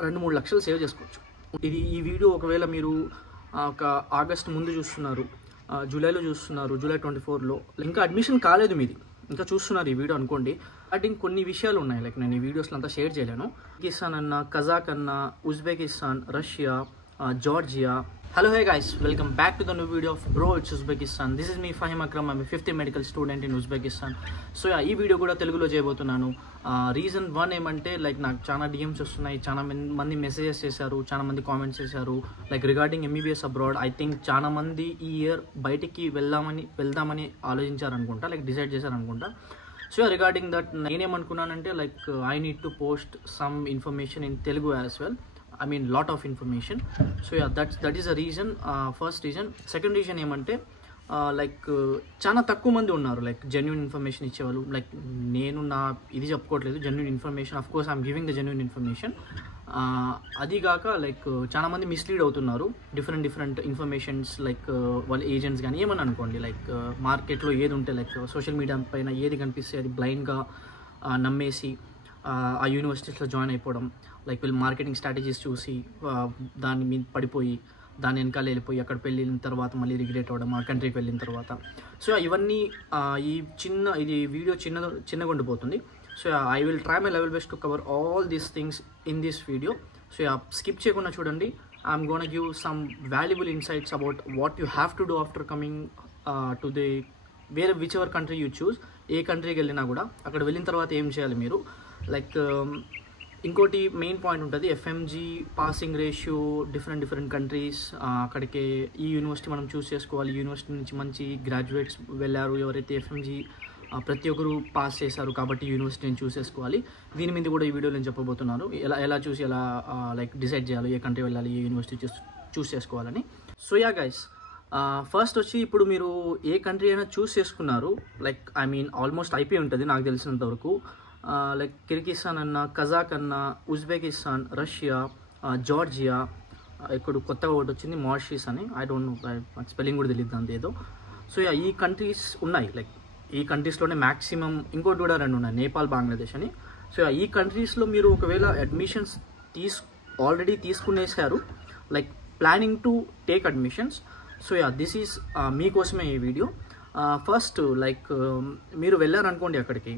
2-3 లక్షలు సేవ్ చేసుకోవచ్చు. ఈ వీడియో ఒకవేళ మీరు ఒక ఆగస్ట్ ముందు చూస్తున్నారు, జూలైలో చూస్తున్నారు, జూలై 24లో ఇంకా అడ్మిషన్ కాలేదు మీది, ఇంకా చూస్తున్నారు ఈ వీడియో అనుకోండి. అంటే కొన్ని విషయాలు ఉన్నాయి, లైక్ నేను ఈ వీడియోస్లో అంతా షేర్ చేయలేను. పాకిస్తాన్ అన్న, కజాక్ అన్న, Uzbekistan, Russia, Georgia. Hello, hey guys, welcome back to the new video of Bro It's Uzbekistan. This is me Fahim Akram. I'm a 5th medical student in Uzbekistan. So yeah, ఈ video కూడా తెలుగులో చేయబోతున్నాను. Reason 1 ఏమంటే like నాకు చాలా DMs వస్తున్నాయి, చాలా మంది మెసేజెస్ చేశారు, చాలా మంది కామెంట్స్ చేశారు like regarding MBBS abroad. I think చాలా మంది ఈ ఇయర్ బయటికి వెళ్దామని ఆలోచించారనుకుంటా, లైక్ డిసైడ్ చేశారనుకుంటా. సో రిగార్డింగ్ దట్ నేనేమనుకున్నానంటే like I need to post some information in Telugu as well. I mean lot of information. So yeah, that is a reason, first reason. Second reason ఏమంటే like చాలా తక్కువ మంది ఉన్నారు like genuine information ఇచ్చేవాళ్ళు. Like నేను నా ఇది చెప్పుకోవట్లేదు, genuine information, of course I'm giving the genuine information. అదిగాక లైక్ చాలా మంది మిస్లీడ్ అవుతున్నారు, డిఫరెంట్ ఇన్ఫర్మేషన్స్ లైక్ వాళ్ళ ఏజెంట్స్ కానీ ఏమని అనుకోండి, లైక్ మార్కెట్లో ఏది ఉంటే లైక్ సోషల్ మీడియా పైన ఏది కనిపిస్తే అది బ్లైండ్గా నమ్మేసి ఆ యూనివర్సిటీస్లో జాయిన్ అయిపోవడం, లైక్ వీళ్ళు మార్కెటింగ్ స్ట్రాటజీస్ చూసి దాని మీద పడిపోయి దాని వెనకాల వెళ్ళిపోయి అక్కడ వెళ్ళిన తర్వాత మళ్ళీ రిగ్రెట్ అవ్వడం ఆ కంట్రీకి వెళ్ళిన తర్వాత. సో ఇవన్నీ ఇది వీడియో చిన్నగా ఉండిపోతుంది. So I will try my level best to cover all these things in this video. So skip చేయకుండా చూడండి. I'm gonna give some valuable insights about what you have to do after coming to the whichever country you choose. ఏ కంట్రీకి వెళ్ళినా కూడా అక్కడ వెళ్ళిన తర్వాత ఏం చేయాలి మీరు, లైక్ ఇంకోటి మెయిన్ పాయింట్ ఉంటుంది, FMG passing ratio different countries. అక్కడికి ఈ యూనివర్సిటీ మనం చూస్ చేసుకోవాలి, యూనివర్సిటీ నుంచి మంచి గ్రాడ్యుయేట్స్ వెళ్ళారు ఎవరైతే ఎఫ్ఎంజీ ప్రతి ఒక్కరు పాస్ చేశారు కాబట్టి యూనివర్సిటీని చూస్ చేసుకోవాలి. దీని మీద కూడా ఈ వీడియోలో నేను చెప్పబోతున్నాను, ఎలా చూసి ఎలా లైక్ డిసైడ్ చేయాలి ఏ కంట్రీ వెళ్ళాలి, ఏ యూనివర్సిటీ చూస్ చేసుకోవాలని. సో యా గైస్, ఫస్ట్ వచ్చి ఇప్పుడు మీరు ఏ కంట్రీ అయినా చూస్ చేసుకున్నారు, లైక్ ఐ మీన్ ఆల్మోస్ట్ అయిపోయి ఉంటుంది నాకు తెలిసినంత వరకు. లైక్ కిర్గిస్తాన్ అన్న, కజాక్ అన్న, ఉజ్బెకిస్తాన్, రష్యా, జార్జియా, ఇప్పుడు కొత్తగా ఒకటి వచ్చింది మారిషస్ అని, ఐ డోంట్ నో, నాకు స్పెల్లింగ్ కూడా తెలియదు అంత ఏదో. సో ఈ కంట్రీస్ ఉన్నాయి, లైక్ ఈ కంట్రీస్లోనే మ్యాక్సిమం. ఇంకోటి కూడా 2 ఉన్నాయి, నేపాల్, బంగ్లాదేశ్ అని. సో ఈ కంట్రీస్లో మీరు ఒకవేళ అడ్మిషన్స్ ఆల్రెడీ తీసుకునేసారు, like planning to take admissions. So this is మీకోసమే ఈ వీడియో. ఫస్ట్ లైక్ మీరు వెళ్ళారనుకోండి అక్కడికి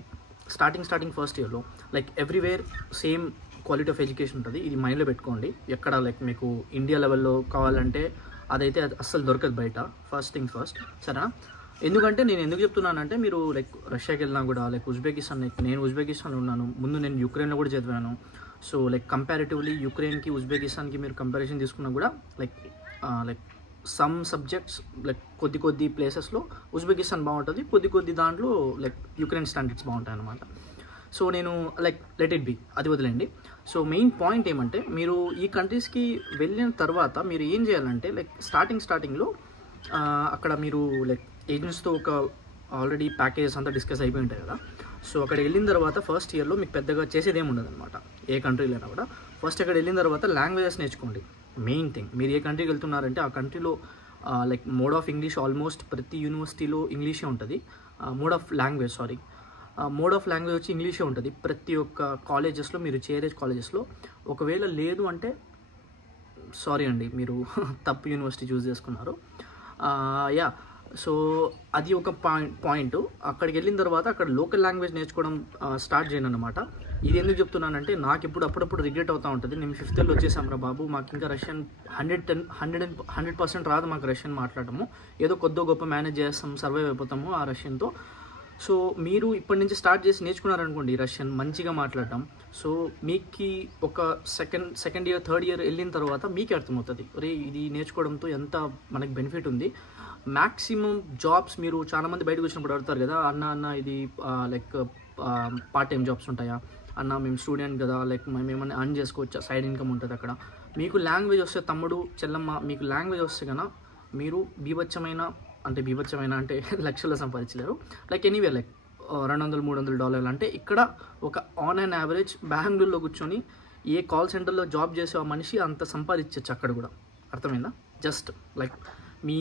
స్టార్టింగ్ ఫస్ట్ ఇయర్లో, like everywhere same quality of education ఉంటుంది. ఇది మైండ్లో పెట్టుకోండి. ఎక్కడ లైక్ మీకు ఇండియా లెవెల్లో కావాలంటే అదైతే అస్సలు దొరకదు బయట, ఫస్ట్ థింగ్ ఫస్ట్, సరేనా? ఎందుకంటే నేను ఎందుకు చెప్తున్నానంటే మీరు లైక్ రష్యాకి వెళ్ళినా కూడా, లైక్ ఉజ్బెకిస్తాన్, లైక్ నేను ఉజ్బెకిస్తాన్లో ఉన్నాను, ముందు నేను యుక్రెయిన్లో కూడా చదివాను. సో లైక్ కంపారిటివ్లీ యుక్రెయిన్కి ఉజ్బెకిస్తాన్కి మీరు కంపారిజన్ తీసుకున్నా కూడా లైక్ సమ్ సబ్జెక్ట్స్ లైక్ కొద్ది ప్లేసెస్లో ఉజ్బెకిస్తాన్ బాగుంటుంది, కొద్ది దాంట్లో లైక్ యుక్రెయిన్ స్టాండర్డ్స్ బాగుంటాయి అన్నమాట. సో నేను లైక్ లెట్ ఇట్ బి, అది వదిలేండి. సో మెయిన్ పాయింట్ ఏమంటే మీరు ఈ కంట్రీస్కి వెళ్ళిన తర్వాత మీరు ఏం చేయాలంటే లైక్ స్టార్టింగ్లో అక్కడ మీరు లైక్ ఏజెంట్స్తో ఒక ఆల్రెడీ ప్యాకేజెస్ అంతా డిస్కస్ అయిపోయి ఉంటాయి కదా. సో అక్కడ వెళ్ళిన తర్వాత ఫస్ట్ ఇయర్లో మీకు పెద్దగా చేసేది ఏమి ఉండదు అనమాట. ఏ కంట్రీలో అయినా కూడా ఫస్ట్ అక్కడ వెళ్ళిన తర్వాత లాంగ్వేజెస్ నేర్చుకోండి. మెయిన్ థింగ్, మీరు ఏ కంట్రీకి వెళ్తున్నారంటే ఆ కంట్రీలో like mode of English almost ప్రతి యూనివర్సిటీలో ఇంగ్లీషే ఉంటుంది. మోడ్ ఆఫ్ లాంగ్వేజ్ వచ్చి ఇంగ్లీషే ఉంటుంది ప్రతి ఒక్క కాలేజెస్లో. మీరు చేరే కాలేజెస్లో ఒకవేళ లేదు అంటే సారీ అండి, మీరు తప్పు యూనివర్సిటీ చూస్ చేసుకున్నారు. యా, సో అది ఒక పాయింట్. అక్కడికి వెళ్ళిన తర్వాత అక్కడ లోకల్ లాంగ్వేజ్ నేర్చుకోవడం స్టార్ట్ చేయను అనమాట. ఇది ఎందుకు చెప్తున్నానంటే నాకు ఇప్పుడు అప్పుడప్పుడు రిగ్రెట్ అవుతూ ఉంటుంది, నేను 5th ఇయర్లో వచ్చేసాం రా బాబు, మాకు ఇంకా రష్యన్ 100% రాదు మాకు రష్యన్ మాట్లాడటము, ఏదో కొద్దో గొప్ప మేనేజ్ చేస్తాం, సర్వైవ్ అయిపోతాము ఆ రష్యన్తో. సో మీరు ఇప్పటి నుంచి స్టార్ట్ చేసి నేర్చుకున్నారనుకోండి రష్యన్ మంచిగా మాట్లాడటం, సో మీకు ఒక సెకండ్ ఇయర్ థర్డ్ ఇయర్ వెళ్ళిన తర్వాత మీకే అర్థమవుతుంది, అరే ఇది నేర్చుకోవడంతో ఎంత మనకి బెనిఫిట్ ఉంది. మ్యాక్సిమం జాబ్స్ మీరు చాలామంది బయటకు వచ్చినప్పుడు అడుగుతారు కదా, అన్న ఇది లైక్ పార్ట్ టైం జాబ్స్ ఉంటాయా అన్న, మేము స్టూడెంట్ కదా, లైక్ మేము ఏమైనా అర్న్ చేసుకోవచ్చా, సైడ్ ఇన్కమ్ ఉంటుంది అక్కడ. మీకు లాంగ్వేజ్ వస్తే తమ్ముడు చెల్లమ్మ, మీకు లాంగ్వేజ్ వస్తే కన్నా మీరు బీభత్సమైన అంటే లక్షల్లో సంపాదించలేరు. లైక్ ఎనీవే లైక్ $200-300 అంటే ఇక్కడ ఒక ఆన్ అండ్ యావరేజ్ బెంగళూరులో కూర్చొని ఏ కాల్ సెంటర్లో జాబ్ చేసే ఆ మనిషి అంత సంపాదించవచ్చు అక్కడ కూడా. అర్థమైందా? జస్ట్ లైక్ మీ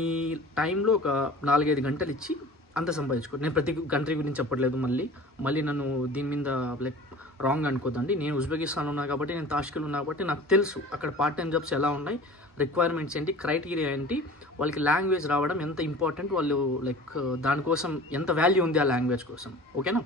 టైంలో ఒక 4-5 గంటలు ఇచ్చి అంత సంపాదించుకో. నేను ప్రతి కంట్రీ గురించి చెప్పట్లేదు, మళ్ళీ నన్ను దీని మీద లైక్ రాంగ్ అనుకోద్దండి. నేను ఉజ్బెకిస్తాన్లో ఉన్నా కాబట్టి, నేను తాష్కెల్ ఉన్నా కాబట్టి నాకు తెలుసు అక్కడ పార్ట్ టైం జాబ్స్ ఎలా ఉన్నాయి, రిక్వైర్మెంట్స్ ఏంటి, క్రైటీరియా ఏంటి, వాళ్ళకి లాంగ్వేజ్ రావడం ఎంత ఇంపార్టెంట్, వాళ్ళు లైక్ దానికోసం ఎంత వాల్యూ ఉంది ఆ లాంగ్వేజ్ కోసం. ఓకేనా?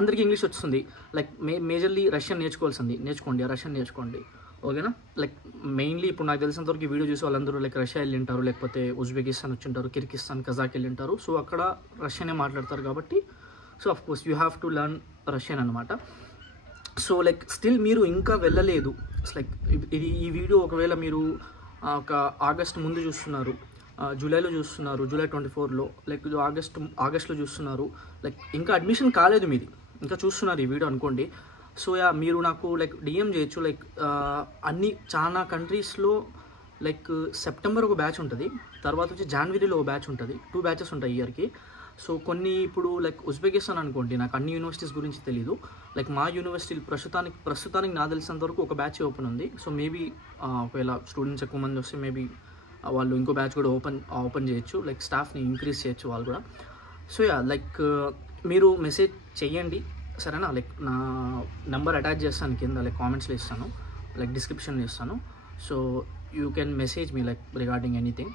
అందరికీ ఇంగ్లీష్ వస్తుంది, లైక్ మేజర్లీ రష్యన్ నేర్చుకోండి, ఆ రష్యన్ నేర్చుకోండి. ఓకేనా? లైక్ మెయిన్లీ ఇప్పుడు నాకు తెలిసినంతవరకు వీడియో చూసి వాళ్ళందరూ లైక్ రష్యా వెళ్ళి ఉంటారు, లేకపోతే ఉజ్బెకిస్తాన్ వచ్చి ఉంటారు, కిర్గిస్తాన్, కజాక్ వెళ్ళి ఉంటారు. సో అక్కడ రష్యనే మాట్లాడతారు కాబట్టి, so of course you have to learn Russian అనమాట. సో లైక్ స్టిల్ మీరు ఇంకా వెళ్ళలేదు, లైక్ ఈ వీడియో ఒకవేళ మీరు ఒక ఆగస్ట్ ముందు చూస్తున్నారు, జూలైలో చూస్తున్నారు, జూలై 24లో, లైక్ ఆగస్ట్లో చూస్తున్నారు, లైక్ ఇంకా అడ్మిషన్ కాలేదు మీది, ఇంకా చూస్తున్నారు ఈ వీడియో అనుకోండి. సో మీరు నాకు లైక్ డిఎం చేయొచ్చు. లైక్ చాలా కంట్రీస్లో లైక్ సెప్టెంబర్ ఒక బ్యాచ్ ఉంటుంది, తర్వాత వచ్చి జనవరిలో ఒక బ్యాచ్ ఉంటుంది, 2 బ్యాచెస్ ఉంటాయి ఇయర్కి. సో కొన్ని ఇప్పుడు లైక్ ఉజ్బెకిస్తాన్ అనుకోండి, నాకు అన్ని యూనివర్సిటీస్ గురించి తెలీదు. లైక్ మా యూనివర్సిటీ ప్రస్తుతానికి నాకు తెలిసినంత వరకు ఒక బ్యాచ్ ఓపెన్ ఉంది. సో మేబీ ఒకవేళ స్టూడెంట్స్ ఎక్కువ మంది వస్తే మేబీ వాళ్ళు ఇంకో బ్యాచ్ కూడా ఓపెన్ చేయొచ్చు, లైక్ స్టాఫ్ని ఇంక్రీజ్ చేయొచ్చు వాళ్ళు కూడా. సో లైక్ మీరు మెసేజ్ చెయ్యండి, సరేనా? లైక్ నా నెంబర్ అటాచ్ చేస్తాను కింద, లైక్ కామెంట్స్లో ఇస్తాను, లైక్ డిస్క్రిప్షన్లో ఇస్తాను. So you can message me like regarding anything,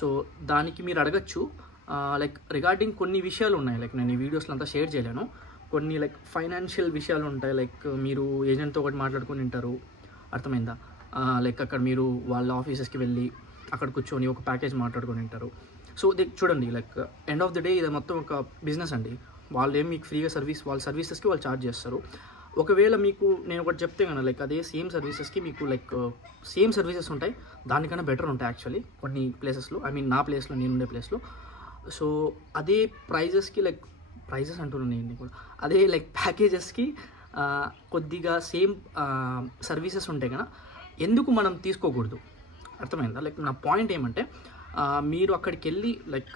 so దానికి మీరు అడగచ్చు. లైక్ రిగార్డింగ్ కొన్ని విషయాలు ఉన్నాయి, లైక్ నేను ఈ వీడియోస్లో అంతా షేర్ చేయలేను. కొన్ని లైక్ ఫైనాన్షియల్ విషయాలు ఉంటాయి, లైక్ మీరు ఏజెంట్తో ఒకటి మాట్లాడుకుని ఉంటారు, అర్థమైందా? లైక్ అక్కడ మీరు వాళ్ళ ఆఫీసెస్కి వెళ్ళి అక్కడ కూర్చొని ఒక ప్యాకేజ్ మాట్లాడుకొని ఉంటారు. సో చూడండి, like end of the day ఇది మొత్తం ఒక బిజినెస్ అండి. వాళ్ళు ఏం మీకు ఫ్రీగా వాళ్ళ సర్వీసెస్కి వాళ్ళు ఛార్జ్ చేస్తారు. ఒకవేళ మీకు నేను ఒకటి చెప్తే కన్నా, లైక్ అదే సేమ్ సర్వీసెస్కి మీకు లైక్ సేమ్ సర్వీసెస్ ఉంటాయి, దానికన్నా బెటర్ ఉంటాయి యాక్చువల్లీ కొన్ని ప్లేసెస్లో, నా ప్లేస్లో, నేను ఉండే ప్లేస్లో. సో అదే ప్రైజెస్కి, లైక్ ప్రైజెస్ అంటున్నాను నేను కూడా, అదే లైక్ ప్యాకేజెస్కి కొద్దిగా సేమ్ సర్వీసెస్ ఉంటాయి కదా, ఎందుకు మనం తీసుకోకూడదు? అర్థమైందా? లైక్ నా పాయింట్ ఏమంటే, మీరు అక్కడికి వెళ్ళి లైక్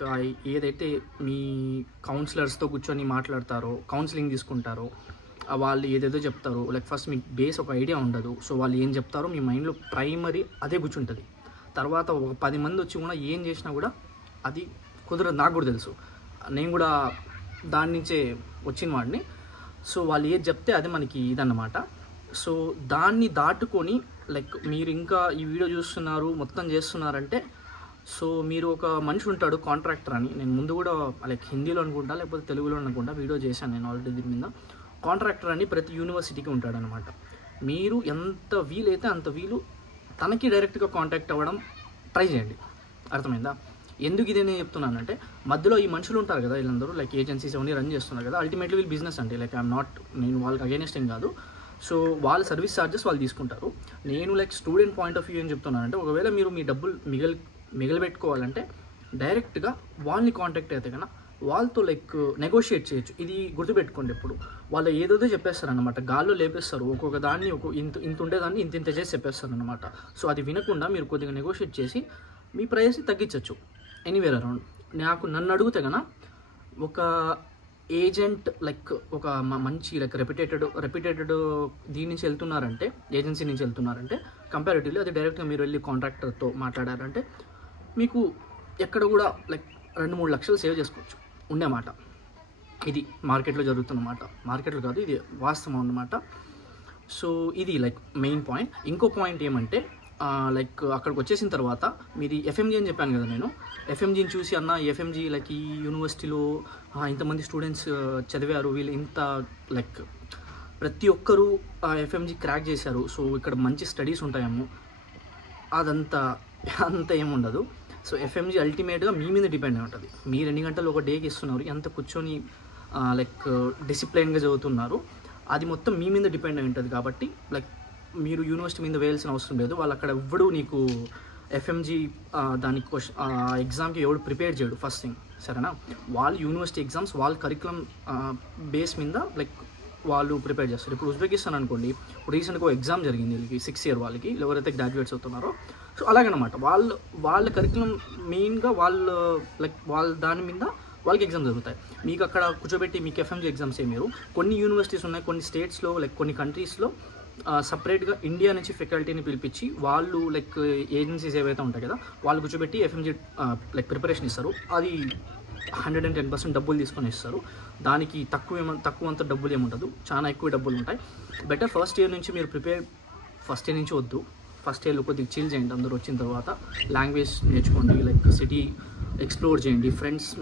ఏదైతే మీ కౌన్సిలర్స్తో కూర్చొని మాట్లాడతారో, కౌన్సిలింగ్ తీసుకుంటారో, వాళ్ళు ఏదేదో చెప్తారో, లైక్ ఫస్ట్ మీకు బేస్ ఒక ఐడియా ఉండదు. సో వాళ్ళు ఏం చెప్తారో మీ మైండ్లో ప్రైమరీ అదే కూర్చుంటుంది. తర్వాత ఒక 10 మంది వచ్చి కూడా ఏం చేసినా కూడా అది కుదరదు. నాకు కూడా తెలుసు, నేను కూడా దాని నుంచే వచ్చిన వాడిని. సో వాళ్ళు ఏది చెప్తే అది మనకి ఇదన్నమాట. సో దాన్ని దాటుకొని లైక్ మీరు ఇంకా ఈ వీడియో చూస్తున్నారు, మొత్తం చేస్తున్నారంటే, సో మీరు ఒక మనిషి ఉంటాడు కాంట్రాక్టర్ అని, నేను ముందు కూడా లైక్ హిందీలో అనుకుంటా లేకపోతే తెలుగులో అనుకుంటా వీడియో చేశాను నేను ఆల్రెడీ దీని మీద. కాంట్రాక్టర్ అని ప్రతి యూనివర్సిటీకి ఉంటాడనమాట. మీరు ఎంత వీలైతే అంత వీలు తనకి డైరెక్ట్గా కాంటాక్ట్ అవ్వడం ట్రై చేయండి, అర్థమైందా? ఎందుకు ఇదే నేను చెప్తున్నానంటే, మధ్యలో ఈ మనుషులు ఉంటారు కదా, వీళ్ళందరూ లైక్ ఏజెన్సీస్ అవన్నీ రన్ చేస్తున్నారు కదా, అల్టిమేట్లీ వీళ్ళు బిజినెస్ అండి, లైక్ నేను వాళ్ళకి అగైనెస్ట్ ఏం కాదు. సో వాళ్ళ సర్వీస్ ఛార్జెస్ వాళ్ళు తీసుకుంటారు. నేను like student point of view ఏం చెప్తున్నానంటే, ఒకవేళ మీరు మీ డబ్బులు మిగలబెట్టుకోవాలంటే డైరెక్ట్గా వాళ్ళని కాంటాక్ట్ అయితే కన్నా వాళ్ళతో లైక్ నెగోషియేట్ చేయొచ్చు. ఇది గుర్తుపెట్టుకోండి, ఎప్పుడు వాళ్ళు ఏదోదో చెప్పేస్తారు అనమాట, గాల్లో లేపేస్తారు, ఒక్కొక్క దాన్ని ఇంత ఉండేదాన్ని ఇంత చేసి చెప్పేస్తారు అనమాట. సో అది వినకుండా మీరు కొద్దిగా నెగోషియేట్ చేసి మీ ప్రైస్ని తగ్గించవచ్చు ఎనీవేర్ అరౌండ్. నన్ను అడిగితే కన్నా ఒక ఏజెంట్ లైక్ ఒక మంచి లైక్ రెప్యూటెడ్ దీని నుంచి వెళ్తున్నారంటే, ఏజెన్సీ నుంచి వెళ్తున్నారంటే కంపారిటివ్లీ అది డైరెక్ట్గా మీరు వెళ్ళి కాంట్రాక్టర్తో మాట్లాడారంటే మీకు ఎక్కడ కూడా లైక్ 2-3 లక్షలు సేవ్ చేసుకోవచ్చు ఉండే మాట. ఇది మార్కెట్లో జరుగుతున్నమాట, మార్కెట్లో కాదు, ఇది వాస్తవం అన్నమాట. సో ఇది లైక్ మెయిన్ పాయింట్. ఇంకో పాయింట్ ఏమంటే, లైక్ అక్కడికి వచ్చేసిన తర్వాత మీరు ఎఫ్ఎంజీ అని చెప్పాను కదా, నేను ఎఫ్ఎంజీని చూసి ఎఫ్ఎంజీ లైక్ ఈ యూనివర్సిటీలో ఇంతమంది స్టూడెంట్స్ చదివారు, వీళ్ళు ఇంత లైక్ ప్రతి ఒక్కరూ ఎఫ్ఎంజీ క్రాక్ చేశారు, సో ఇక్కడ మంచి స్టడీస్ ఉంటాయేమో, అంత ఏముండదు. సో ఎఫ్ఎంజీ అల్టిమేట్గా మీ మీద డిపెండ్ అయి ఉంటుంది. మీరు ఎన్ని గంటలు ఒక డేకి ఇస్తున్నారు, ఎంత కూర్చొని లైక్ డిసిప్లైన్గా చదువుతున్నారు, అది మొత్తం మీ మీద డిపెండ్ అయి ఉంటుంది. కాబట్టి లైక్ మీరు యూనివర్సిటీ మీద వేయాల్సిన అవసరం లేదు. వాళ్ళు అక్కడ ఎవ్వడు నీకు ఎఫ్ఎంజీ దానికి ఎగ్జామ్కి ఎవడు ప్రిపేర్ చేయడు ఫస్ట్ థింగ్, సరేనా? వాళ్ళు యూనివర్సిటీ ఎగ్జామ్స్ వాళ్ళ కరికులం బేస్ మీద లైక్ వాళ్ళు ప్రిపేర్ చేస్తారు. ఇప్పుడు ఉజ్బెకిస్తాన్ అనుకోండి, ఇప్పుడు రీసెంట్గా ఎగ్జామ్ జరిగింది వీళ్ళకి 6th year వాళ్ళకి, ఎవరైతే గ్రాడ్యుయేట్స్ అవుతున్నారో. సో అలాగనమాట వాళ్ళ కరికులం మెయిన్గా వాళ్ళ దాని మీద వాళ్ళకి ఎగ్జామ్స్ జరుగుతాయి. మీకు అక్కడ కూర్చోబెట్టి మీకు ఎఫ్ఎంజీ ఎగ్జామ్స్ మీరు కొన్ని యూనివర్సిటీస్ ఉన్నాయి, కొన్ని స్టేట్స్లో లైక్ కొన్ని కంట్రీస్లో సపరేట్గా ఇండియా నుంచి ఫ్యాకల్టీని పిలిపించి వాళ్ళు లైక్ ఏజెన్సీస్ ఏవైతే ఉంటాయి కదా వాళ్ళు కూర్చోబెట్టి ఎఫ్ఎంజీ లైక్ ప్రిపరేషన్ ఇస్తారు. అది 110% డబ్బులు తీసుకొని ఇస్తారు. దానికి తక్కువంత డబ్బులు ఏముండదు, చాలా ఎక్కువ డబ్బులు ఉంటాయి. బెటర్ ఫస్ట్ ఇయర్ నుంచి మీరు ఫస్ట్ ఇయర్ నుంచి వద్దు, ఫస్ట్ ఇయర్లో కొద్దిగా చిల్ చేయండి. అందరూ వచ్చిన తర్వాత లాంగ్వేజ్ నేర్చుకోండి, లైక్ సిటీ ఎక్స్ప్లోర్ చేయండి,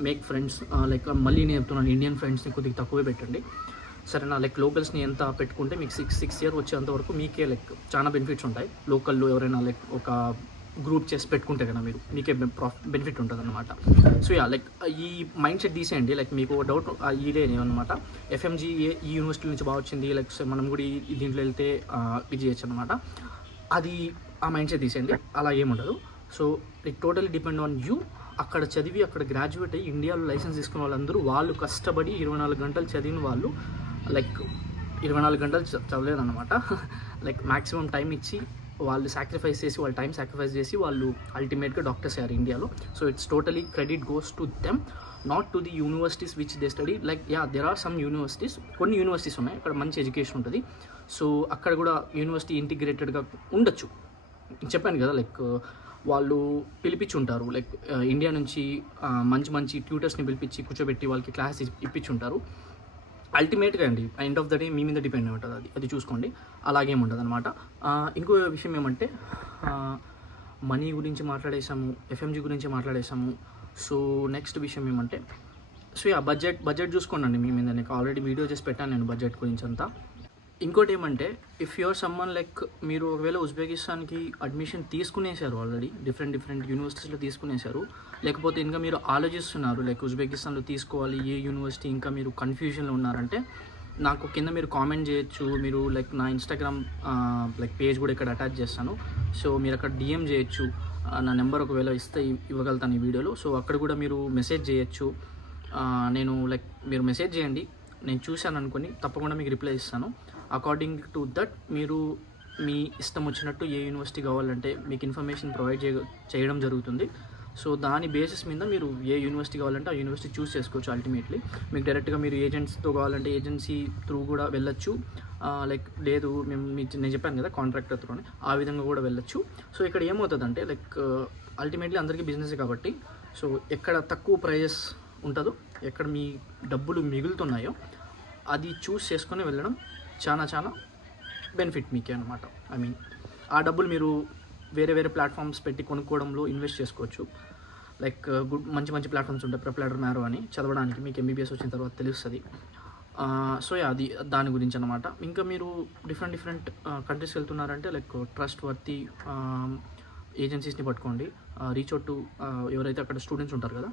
మేక్ ఫ్రెండ్స్. లైక్ మళ్ళీ నేను చెప్తున్నాను, ఇండియన్ ఫ్రెండ్స్ని కొద్దిగా తక్కువే పెట్టండి, సరేనా? లైక్ లోకల్స్ని ఎంత పెట్టుకుంటే మీకు 6 ఇయర్ వచ్చేంతవరకు మీకే లైక్ చాలా బెనిఫిట్స్ ఉంటాయి. లోకల్లో ఎవరైనా లైక్ ఒక గ్రూప్ చేసి పెట్టుకుంటే కదా మీకే బెనిఫిట్ ఉంటుంది అనమాట. సో లైక్ ఈ మైండ్ సెట్ తీసేయండి. లైక్ మీకు ఒక డౌట్ ఇదే అనమాట, FMG ఈ యూనివర్సిటీ నుంచి బాగా వచ్చింది, లైక్ మనం కూడా దీంట్లో వెళ్తే ఇది చేయొచ్చు అనమాట. అది ఆ మైండ్ సెట్ తీసేయండి, అలా ఏముండదు. So it totally depend on you. అక్కడ చదివి అక్కడ గ్రాడ్యుయేట్ అయ్యి ఇండియాలో లైసెన్స్ తీసుకున్న వాళ్ళందరూ వాళ్ళు కష్టపడి 24 గంటలు చదివిన వాళ్ళు, లైక్ 24 గంటలు చదవలేదు అనమాట. లైక్ మ్యాక్సిమం టైం ఇచ్చి వాళ్ళు సాక్రిఫైస్ చేసి, వాళ్ళ టైం సాక్రిఫైస్ చేసి వాళ్ళు అల్టిమేట్గా డాక్టర్స్ అయ్యారు ఇండియాలో. So it's totally credit goes to them, not to the universities which they study. Like there are some universities, కొన్ని యూనివర్సిటీస్ ఉన్నాయి అక్కడ మంచి ఎడ్యుకేషన్ ఉంటుంది. సో అక్కడ కూడా యూనివర్సిటీ ఇంటిగ్రేటెడ్గా ఉండొచ్చు. చెప్పాను కదా, లైక్ వాళ్ళు పిలిపించి ఉంటారు, లైక్ ఇండియా నుంచి మంచి ట్యూటర్స్ని పిలిపించి కూర్చోబెట్టి వాళ్ళకి క్లాస్ ఇప్పించి ఉంటారు. అల్టిమేట్గా అండి ఎండ్ ఆఫ్ ద డే మీ మీద డిపెండ్ అయి ఉంటుంది, అది చూసుకోండి. అలాగేం ఉంటుంది అనమాట. ఇంకో విషయం ఏమంటే, మనీ గురించి మాట్లాడేసాము, FMG గురించి మాట్లాడేసాము. సో నెక్స్ట్ విషయం ఏమంటే, సో బడ్జెట్ చూసుకోండి మీ మీద. నీకు ఆల్రెడీ వీడియో చేసి పెట్టాను నేను బడ్జెట్ గురించి అంతా. ఇంకోటి ఏమంటే, ఇఫ్ యూఆర్ సమ్మన్ లైక్ మీరు ఒకవేళ ఉజ్బెకిస్తాన్కి అడ్మిషన్ తీసుకునేసారు, ఆల్రెడీ డిఫరెంట్ యూనివర్సిటీస్లో తీసుకునేసారు, లేకపోతే ఇంకా మీరు ఆలోచిస్తున్నారు లైక్ ఉజ్బెకిస్తాన్లో తీసుకోవాలి ఏ యూనివర్సిటీ, ఇంకా మీరు కన్ఫ్యూజన్లో ఉన్నారంటే నాకు కింద మీరు కామెంట్ చేయొచ్చు. మీరు లైక్ నా ఇన్స్టాగ్రామ్ లైక్ పేజ్ కూడా ఇక్కడ అటాచ్ చేస్తాను. సో మీరు అక్కడ DM చేయొచ్చు, నా నెంబర్ ఒకవేళ ఇవ్వగలుగుతాను ఈ వీడియోలో. సో అక్కడ కూడా మీరు మెసేజ్ చేయొచ్చు. నేను లైక్ మీరు మెసేజ్ చేయండి, నేను చూశాను అనుకుని తప్పకుండా మీకు రిప్లై ఇస్తాను. అకార్డింగ్ టు దట్ మీరు మీ ఇష్టం వచ్చినట్టు ఏ యూనివర్సిటీ కావాలంటే మీకు ఇన్ఫర్మేషన్ ప్రొవైడ్ చేయడం జరుగుతుంది. సో దాని బేసిస్ మీద మీరు ఏ యూనివర్సిటీ కావాలంటే ఆ యూనివర్సిటీ చూస్ చేసుకోవచ్చు. అల్టిమేట్లీ మీకు డైరెక్ట్గా మీరు ఏజెంట్స్తో కావాలంటే ఏజెన్సీ త్రూ కూడా వెళ్ళొచ్చు, లైక్ లేదు నేను చెప్పాను కదా కాంట్రాక్టర్ త్రూనే, ఆ విధంగా కూడా వెళ్ళొచ్చు. సో ఇక్కడ ఏమవుతుందంటే లైక్ అల్టిమేట్లీ అందరికీ బిజినెస్ కాబట్టి, సో ఎక్కడ తక్కువ ప్రైజెస్ ఉంటుందో, ఎక్కడ మీ డబ్బులు మిగులుతున్నాయో అది చూస్ చేసుకొని వెళ్ళడం చాలా బెనిఫిట్ మీకే అనమాట. ఐ మీన్ ఆ డబ్బులు మీరు వేరే ప్లాట్ఫామ్స్ పెట్టి కొనుక్కోవడంలో ఇన్వెస్ట్ చేసుకోవచ్చు. లైక్ మంచి ప్లాట్ఫామ్స్ ఉంటాయి, ప్రెప్లాడర్ మ్యారో అని, చదవడానికి మీకు MBBS వచ్చిన తర్వాత తెలుస్తుంది. సో అది దాని గురించి అనమాట. ఇంకా మీరు డిఫరెంట్ కంట్రీస్కి వెళ్తున్నారంటే లైక్ ట్రస్ట్ వర్తి ఏజెన్సీస్ని పట్టుకోండి. రీచ్ అవుట్ టు ఎవరైతే అక్కడ స్టూడెంట్స్ ఉంటారు కదా,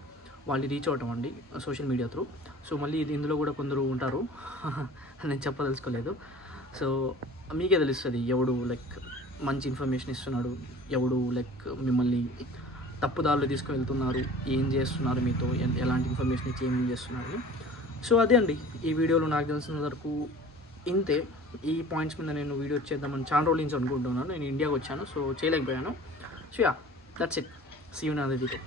వాళ్ళు రీచ్ అవుట్ అవ్వండి సోషల్ మీడియా త్రూ. సో మళ్ళీ ఇందులో కూడా కొందరు ఉంటారు నేను చెప్పదలుచుకోలేదు. సో మీకే తెలుస్తుంది ఎవడు లైక్ మంచి ఇన్ఫర్మేషన్ ఇస్తున్నాడు, ఎవడు లైక్ మిమ్మల్ని తప్పుదారులు తీసుకువెళ్తున్నారు, ఏం చేస్తున్నారు, మీతో ఎలాంటి ఇన్ఫర్మేషన్ ఇచ్చి ఏమేమి చేస్తున్నారు. సో అదే అండి ఈ వీడియోలో నాకు తెలిసిన వరకు ఇంతే. ఈ పాయింట్స్ మీద నేను వీడియో చేద్దామని చాలా రోజుల నుంచి అనుకుంటున్నాను. నేను ఇండియాకి వచ్చాను, సో చేయలేకపోయాను. So that's it. See you in another video.